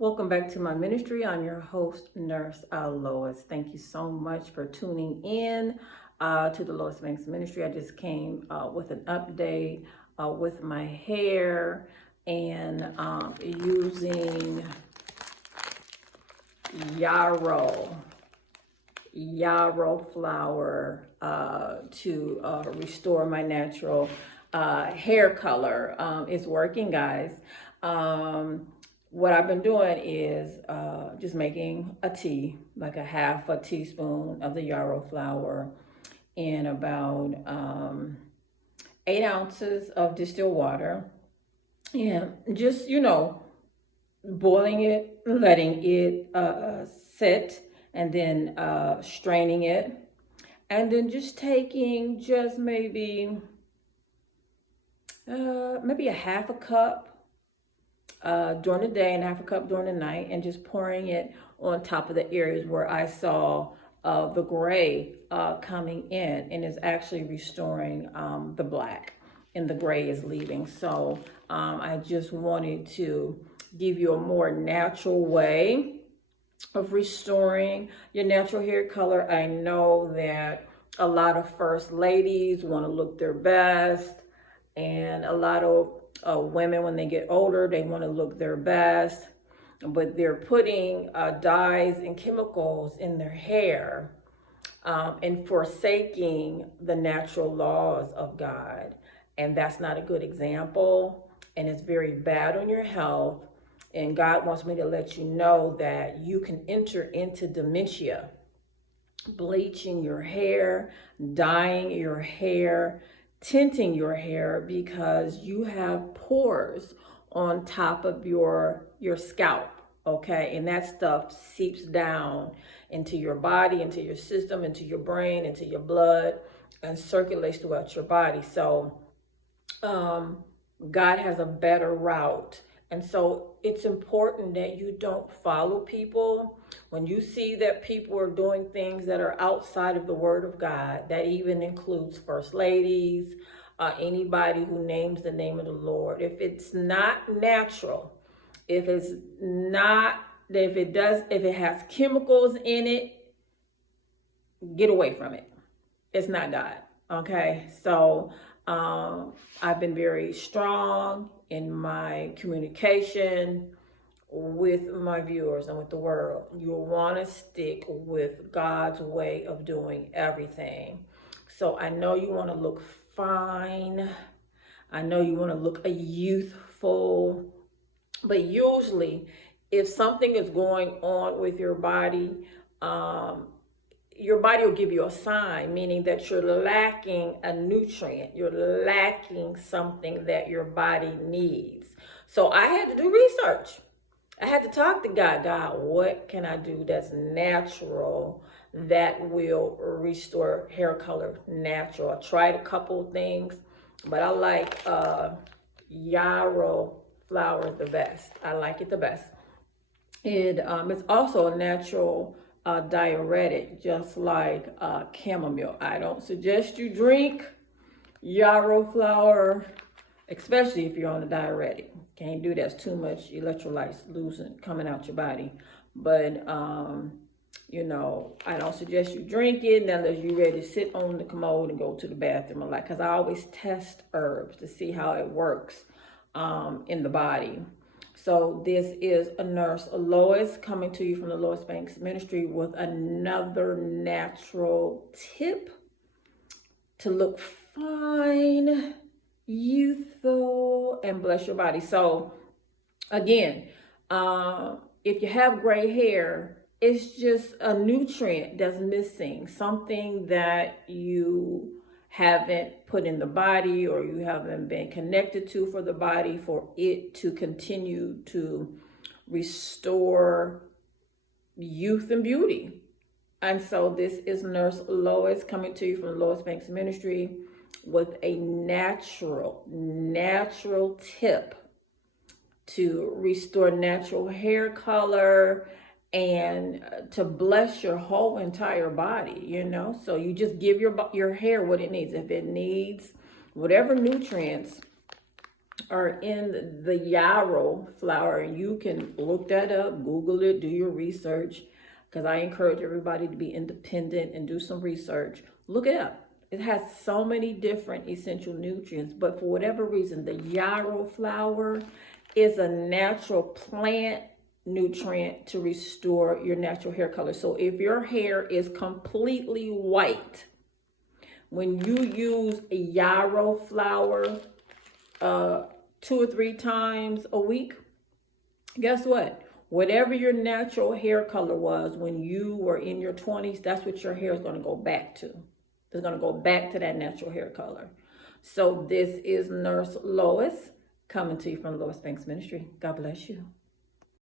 Welcome back to my ministry. I'm your host, Nurse Lois. Thank you so much for tuning in to the Lois Banks Ministry. I just came with an update with my hair and using yarrow flower to restore my natural hair color. It's working, guys. What I've been doing is just making a tea, like a half a teaspoon of the yarrow flower and about 8 ounces of distilled water, and just, boiling it, letting it sit, and then straining it, and then just taking just maybe a half a cup during the day and half a cup during the night, and just pouring it on top of the areas where I saw the gray coming in, and is actually restoring the black, and the gray is leaving. So I just wanted to give you a more natural way of restoring your natural hair color. I know that a lot of first ladies want to look their best, and a lot of women, when they get older, they want to look their best, but they're putting dyes and chemicals in their hair and forsaking the natural laws of God. And that's not a good example, and it's very bad on your health. And God wants me to let you know that you can enter into dementia, bleaching your hair, dyeing your hair, tinting your hair, because you have pores on top of your scalp, okay? And that stuff seeps down into your body, into your system, into your brain, into your blood, and circulates throughout your body. So God has a better route. And so it's important that you don't follow people. When you see that people are doing things that are outside of the Word of God, that even includes first ladies, anybody who names the name of the Lord, if it's not natural, if it has chemicals in it, get away from it. It's not God. Okay, so I've been very strong in my communication with my viewers and with the world. You'll want to stick with God's way of doing everything. So I know you want to look fine. I know you want to look youthful. But usually, if something is going on with your body will give you a sign, meaning that you're lacking a nutrient. You're lacking something that your body needs. So I had to do research. I had to talk to God. God, what can I do that's natural, that will restore hair color natural? I tried a couple of things, but I like yarrow flower the best. I like it the best. It's also a natural diuretic, just like chamomile. I don't suggest you drink yarrow flower, especially if you're on a diuretic. Can't do that. It's too much electrolytes coming out your body. But I don't suggest you drink it unless you're ready to sit on the commode and go to the bathroom. Because I always test herbs to see how it works in the body. So this is a Nurse Lois coming to you from the Lois Banks Ministry with another natural tip to look fine, youthful, and bless your body. So again, if you have gray hair, it's just a nutrient that's missing, something that you haven't put in the body, or you haven't been connected to for the body, for it to continue to restore youth and beauty. And so this is Nurse Lois coming to you from the Lois Banks Ministry with a natural tip to restore natural hair color and to bless your whole entire body, So you just give your hair what it needs. If it needs whatever nutrients are in the yarrow flower. You can look that up, Google it, do your research, because I encourage everybody to be independent and do some research. Look it up. It has so many different essential nutrients, but for whatever reason, the yarrow flower is a natural plant nutrient to restore your natural hair color. So if your hair is completely white, when you use a yarrow flower 2 or 3 times a week, guess what? Whatever your natural hair color was when you were in your 20s, that's what your hair is going to go back to. It's going to go back to that natural hair color. So this is Nurse Lois coming to you from Lois Banks Ministry. God bless you.